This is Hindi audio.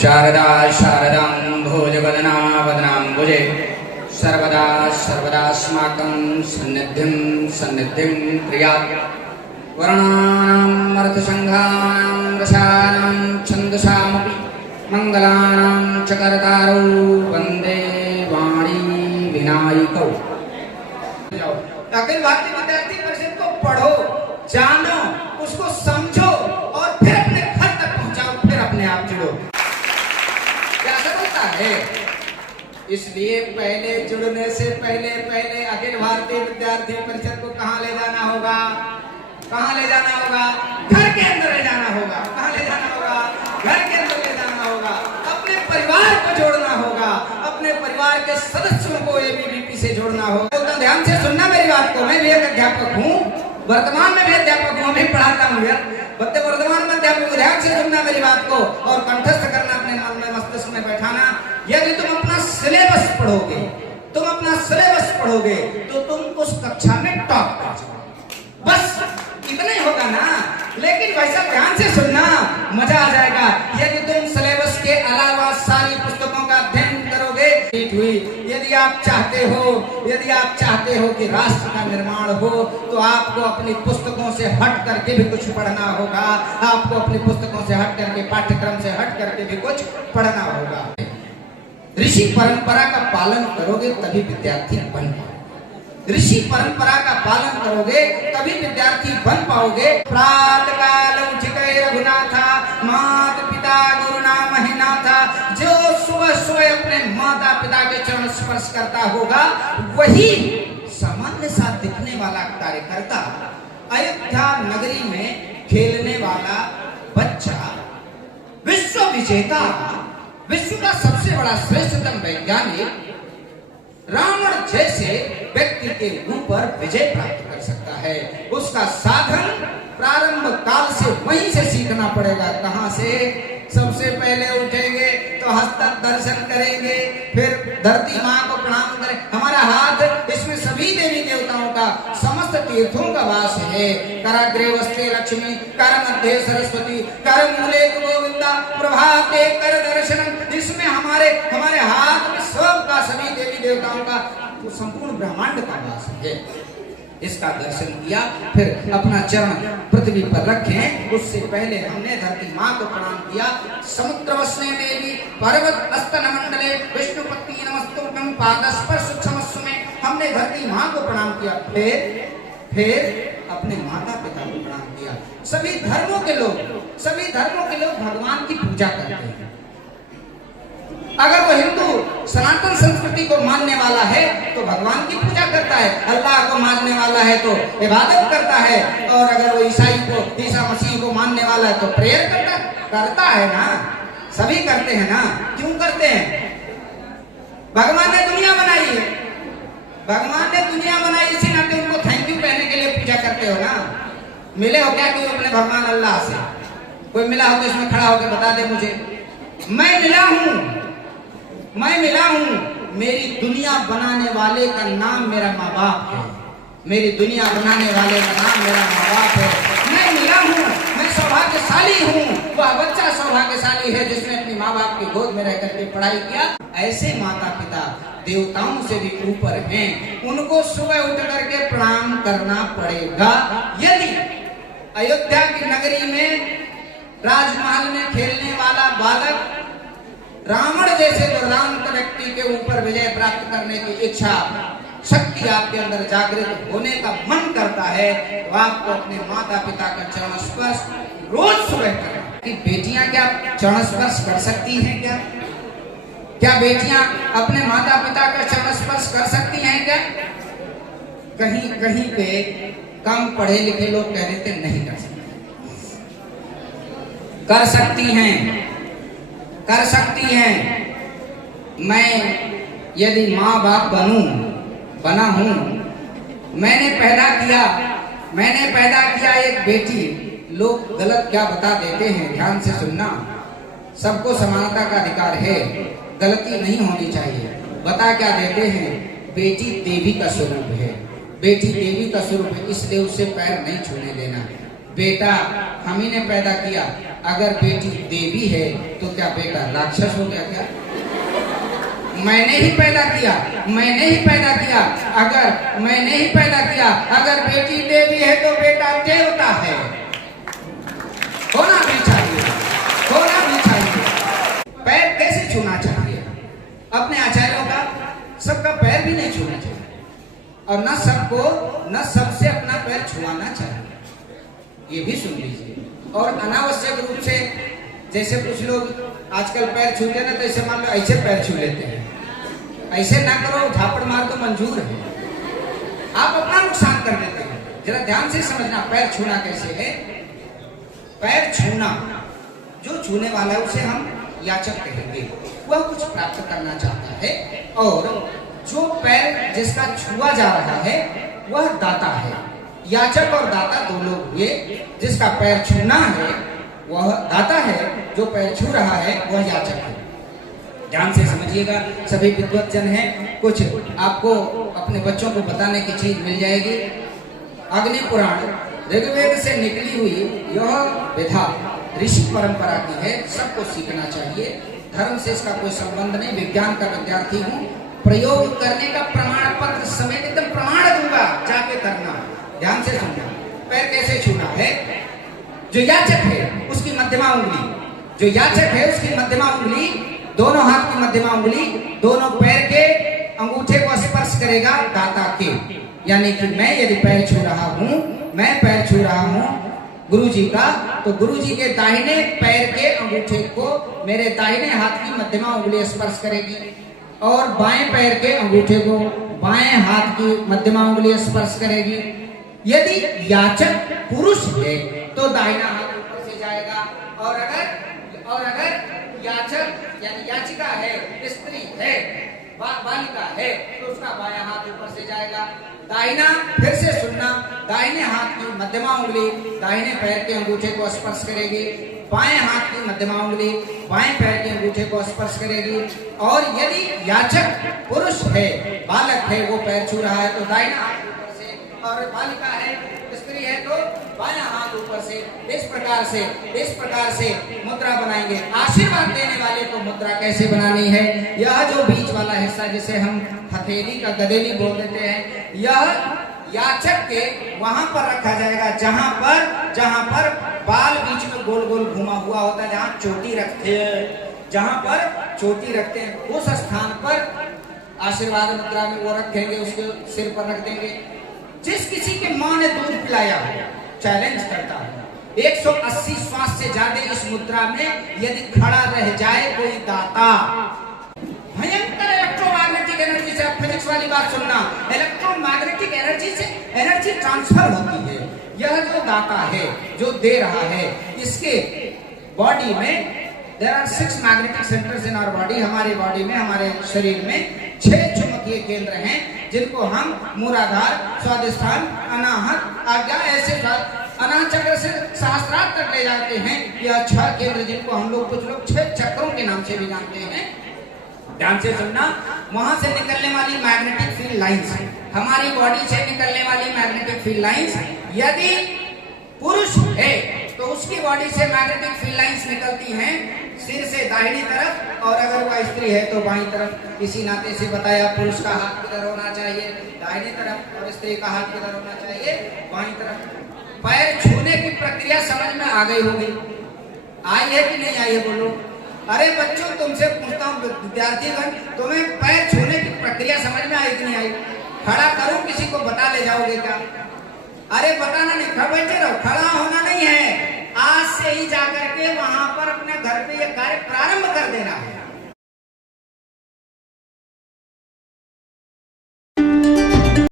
शारदा शारदां भोजवदना वदनाम्बुजे सर्वदा सर्वदास्माकं सन्निधिं सन्निधिं प्रियात् वर्णानाम् अर्थसङ्घानां रसानां छन्दसामपि मङ्गलानां च कर्तारौ वन्दे वाणी विनायकौ। अखिल भारतीय विद्यार्थी परिषद को पढ़ो, जानो, उसको समझो और फिर अपने घर तक पहुंचाओ, फिर अपने आप जुड़ो। क्या समझता है? इसलिए पहले जुड़ने से पहले अखिल भारतीय विद्यार्थी परिषद को कहाँ ले जाना होगा? कहाँ ले जाना होगा? घर के अंदर ले जाना होगा। कहाँ ले जाना होगा? घर के अंदर ले जाना होगा। अपने परिवार को जोड़ना होगा, अपने परिवार के सदस्यों को एबीवीपी से जोड़ना होगा। तो ध्यान से सुनना मेरी बात को। मैं भी एक अध्यापक हूँ, वर्तमान में भी अध्यापक हूँ, मैं पढ़ाता हूँ। वर्तमान में अध्यापक, ध्यान से सुनना मेरी बात को और कंठस्थ करना, अपने मन में मस्तिष्क में बैठाना। यदि तुम अपना सिलेबस पढ़ोगे, तो तुम उस कक्षा में टॉप कर जाओगे। बस इतना ही होगा ना। लेकिन भाई साहब ध्यान से सुनना, मजा आ जाएगा। यदि तुम सिलेबस के अलावा सारी पुस्तकों का अध्ययन करोगे, यदि आप चाहते हो कि राष्ट्र का निर्माण हो, तो आपको अपनी पुस्तकों से हट करके भी कुछ पढ़ना होगा। आपको अपनी पुस्तकों से हट करके, पाठ्यक्रम से हट करके भी कुछ पढ़ना होगा। ऋषि परंपरा का पालन करोगे तभी विद्यार्थी बन पाओगे। ऋषि परंपरा का पालन करोगे तभी विद्यार्थी बन पाओगे। प्रातः काल उठिके रघुनाथा, माता पिता गुरु नाम महिनाथा। जो सुबह सुबह अपने माता पिता के चरण स्पर्श करता होगा, वही सामान्य सा दिखने वाला कार्यकर्ता, अयोध्या नगरी में खेलने वाला बच्चा, विश्व विजेता, विश्व का सबसे बड़ा श्रेष्ठतम वैज्ञानिक, रावण जैसे व्यक्ति के ऊपर विजय प्राप्त कर सकता है। उसका साधन प्रारंभ काल से वहीं से सीखना पड़ेगा। कहां से? सबसे पहले उठेंगे तो हस्तक दर्शन करेंगे, फिर धरती माँ को प्रणाम करें। हमारा हाथ, इसमें सभी देवी देवताओं का, समस्त तीर्थों का वास है। कराग्रे वस्ते लक्ष्मी, कर मध्य सरस्वती, कर मूले गोविंदा, प्रभाते कर दर्शनम। इसमें हमारे हाथ में सबका, सभी देवी देवताओं का, तो संपूर्ण ब्रह्मांड का वास है। इसका दर्शन किया, फिर अपना चरण पृथ्वी पर रखें। उससे पहले हमने धरती माँ को प्रणाम किया। समुद्र वसने देवी, पर्वत अस्तन मंडले, विष्णुपत्नी नमस्तुभ्यं, पादस्पर्श क्षमस्व में हमने धरती माँ को प्रणाम किया। फिर अपने माता पिता को प्रणाम किया। सभी धर्मों के लोग भगवान की पूजा करते हैं। अगर वो हिंदू सनातन संस्कृति को मानने वाला है तो भगवान की पूजा करता है, अल्लाह को मानने वाला है तो इबादत करता है, और अगर वो ईसा मसीह को मानने वाला है तो प्रेयर करता है ना। सभी करते हैं ना। क्यों करते हैं? भगवान ने दुनिया बनाई है, इसी नाते उनको थैंक यू कहने के लिए पूजा करते हो ना। मिले हो क्या कोई अपने भगवान अल्लाह से? कोई मिला हो तो इसमें खड़ा होकर बता दे मुझे। मैं मिला हूँ। मेरी दुनिया बनाने वाले का नाम मेरा माँ बाप है। मेरी दुनिया बनाने वाले का नाम मेरा माँ बाप है। मैं मिला हूँ, मैं सौभाग्यशाली हूँ। वह बच्चा सौभाग्यशाली है जिसने अपनी माँ बाप की गोद में रह करके पढ़ाई किया। ऐसे माता पिता देवताओं से भी ऊपर हैं, उनको सुबह उठ करके प्रणाम करना पड़ेगा। यदि अयोध्या की नगरी में राजमहल में खेलने वाला बालक रावण जैसे दुर्दांत व्यक्ति के ऊपर विजय प्राप्त करने की इच्छा, शक्ति आपके अंदर जागृत होने का मन करता है, तो आपको अपने माता पिता का चरण स्पर्श रोज सुबह करें। कि बेटियां क्या चरण स्पर्श कर सकती हैं? क्या बेटियां अपने माता पिता का चरण स्पर्श कर सकती हैं क्या? कहीं पे कम पढ़े लिखे लोग कह रहे थे नहीं कर सकते। कर सकती हैं। मैं यदि माँ बाप बना हूं, मैंने पैदा किया एक बेटी, लोग गलत क्या बता देते हैं, ध्यान से सुनना। सबको समानता का अधिकार है, गलती नहीं होनी चाहिए। बता क्या देते हैं? बेटी देवी का स्वरूप है, इसलिए उसे पैर नहीं छूने देना। बेटा हम ही ने पैदा किया, अगर बेटी देवी है तो क्या बेटा राक्षस हो गया क्या? मैंने ही पैदा किया, मैंने ही पैदा किया, अगर मैंने ही पैदा किया, अगर बेटी देवी है तो बेटा देवता है। होना भी चाहिए, होना भी चाहिए। पैर कैसे छूना चाहिए? अपने आचार्यों का सबका पैर भी नहीं छूना चाहिए, और न सबको न सबसे अपना पैर छुआना चाहिए, ये भी सुन लीजिए। और अनावश्यक रूप से जैसे कुछ लोग आजकल पैर छूते ना, तो ऐसे मान लो ऐसे पैर छू लेते हैं, ऐसे ना करो, झापड़ मार तो मंजूर है, आप अपना नुकसान कर देते हैं। जरा ध्यान से समझना पैर छूना कैसे है। पैर छूना, जो छूने वाला है उसे हम याचक कहेंगे, वह कुछ प्राप्त करना चाहता है, और जो पैर जिसका छुआ जा रहा है वह दाता है। याचक और दाता दो लोग हुए, जिसका पैर छूना है वह दाता है, जो पैर छू रहा है वह याचक है। ध्यान से समझिएगा, सभी विद्वत जन हैं, कुछ आपको अपने बच्चों को बताने की चीज मिल जाएगी। अग्नि पुराण ऋग्वेद से निकली हुई यह विधा ऋषि परंपरा की है, सबको सीखना चाहिए। धर्म से इसका कोई संबंध नहीं, विज्ञान का विद्यार्थी हूँ, प्रयोग करने का प्रमाण पत्र समेत एकदम प्रमाण दूंगा, जाके करना। ध्यान से सुनना, पैर कैसे छूना है। जो याचक है उसकी मध्यमा उंगली, जो याचक है उसकी मध्यमा उंगली, दोनों हाथ की मध्यमा उंगली दोनों पैर के अंगूठे को स्पर्श करेगा दाता के। यानी कि मैं यदि पैर छू रहा हूँ, मैं पैर छू रहा हूँ गुरु जी का, तो गुरु जी के दाहिने पैर के अंगूठे को मेरे दाहिने हाथ की मध्यमा उंगली स्पर्श करेगी, और बाएं पैर के अंगूठे को बाएं हाथ की मध्यमा उंगली स्पर्श करेगी। यदि याचक पुरुष है तो दाहिना हाथ ऊपर से जाएगा, और अगर याचक यानी याचिका है, स्त्री है, बालिका है, तो उसका बायां हाथ ऊपर से जाएगा। दाहिना, फिर से सुनना, दाहिने हाथ की मध्यमा उंगली दाहिने पैर के अंगूठे को स्पर्श करेगी, बाएं हाथ की मध्यमा उंगली बाएं पैर के अंगूठे को स्पर्श करेगी। और यदि याचक पुरुष है, बालक है, वो पैर छू रहा है तो दाहिना हाथ ऊपर से, और बालिका है, स्त्री है तो बायां हाथ ऊपर से। इस प्रकार से मुद्रा बनाएंगे। आशीर्वाद देने वाले को मुद्रा कैसे बनानी है, यह जो बीच वाला हिस्सा जिसे हम हथेली का गदेली बोल देते हैं, यह याचक के वहां पर रखा जाएगा जहां पर बाल बीच में गोल गोल घुमा हुआ होता है, जहां चोटी रखते हैं, जहां पर चोटी रखते हैं, उस स्थान पर आशीर्वाद मुद्रा में वो रखेंगे, उसके सिर पर रख देंगे। जिस किसी के मां ने दूध पिलाया चैलेंज करता है, 180 श्वास से ज्यादा इस मुद्रा में यदि खड़ा रह जाए कोई दाता, भयंकर इलेक्ट्रोमैग्नेटिक एनर्जी से, फिजिक्स वाली बात सुनना, इलेक्ट्रोमैग्नेटिक एनर्जी से एनर्जी ट्रांसफर होती है। यह जो दाता है, जो दे रहा है, इसके बॉडी में there are 6 magnetic centres in our body. हमारे बॉडी में, हमारे शरीर में 6 चुंबकीय केंद्र हैं, जिनको हम मूलाधार, स्वादिष्ठान, अनाहत, आज्ञा, ऐसे अनाहत चक्र से सहस्त्रार तक ले जाते हैं। यह 6 केंद्र, जिनको हम लोग कुछ लोग 6 चक्रों के नाम से भी जानते हैं। ध्यान से सुनना, वहां से निकलने वाली मैग्नेटिक फील्ड लाइंस, हमारी बॉडी से निकलने वाली मैग्नेटिक फील्ड लाइंस, यदि पुरुष है तो उसकी बॉडी से मैग्नेटिक फील्ड लाइंस निकलती हैं सिर से दाहिनी तरफ, और अगर वह स्त्री है तो बाईं तरफ। इसी नाते से बताया, पुरुष का हाथ किधर होना चाहिए, दाहिनी तरफ, और स्त्री का हाथ किधर होना चाहिए, बाईं तरफ। पैर छूने की प्रक्रिया समझ में आ गई होगी, आई है कि नहीं आई है, बोलो। अरे बच्चों, तुमसे पूछता हूँ विद्यार्थीगण, तुम्हें पैर छूने की प्रक्रिया समझ में आई कि नहीं आई? खड़ा करूं, किसी को बता ले जाओगे क्या? अरे बताना नहीं, खड़े बैठे रहो, खड़ा होना नहीं है। आज से ही जाकर के वहां पर अपने घर पे ये कार्य प्रारंभ कर देना है।